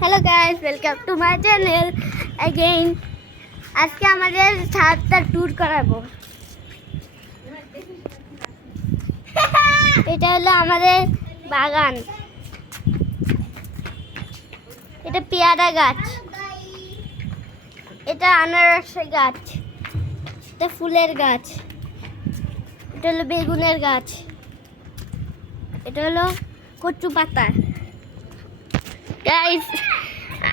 Hello guys, welcome to my channel again. আজকে আমাদের ছাদটা ট্যুর করাবো। এটা হলো আমাদের বাগান। এটা পেয়ারা গাছ, এটা আনারসের গাছ, এটা ফুলের গাছ, এটা হলো বেগুনের গাছ, এটা হলো কচু পাতা। গাইস,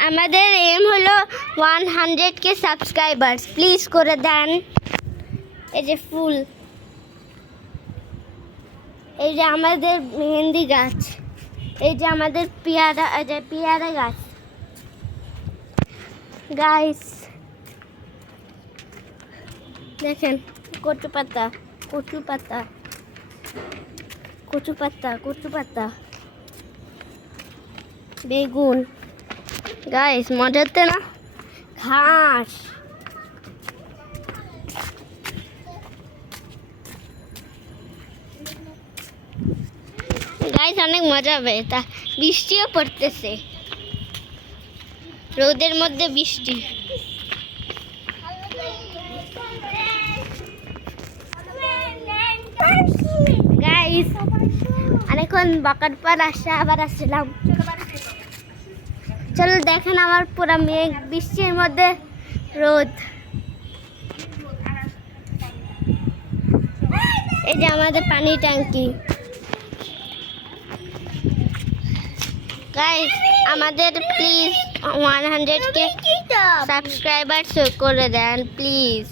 আমাদের এম হলো 100K সাবস্ক্রাইবার্স, প্লিজ করে দেন। এই যে ফুল, এই যে আমাদের মেহেন্দি গাছ, এই যে আমাদের পেয়ারা গাছ। গাইস দেখেন, কচু পাতা, কচু পাতা, কচু পাতা, কচু পাতা, বেগুন। গাইস মজাতে না, ঘাস। গাইস অনেক মজা হবে। তা বৃষ্টিও পড়তেছে, রোদের মধ্যে বৃষ্টি। গাইস অনেকক্ষণ বাঁকার পর আবার আসছিলাম। চলো দেখেন আমার পুরো মেঘ, বৃষ্টির মধ্যে রোদ। এই যে আমাদের পানি ট্যাঙ্কি। গাইস আমাদের প্লিজ 100K সাবস্ক্রাইবার করে দেন প্লিজ।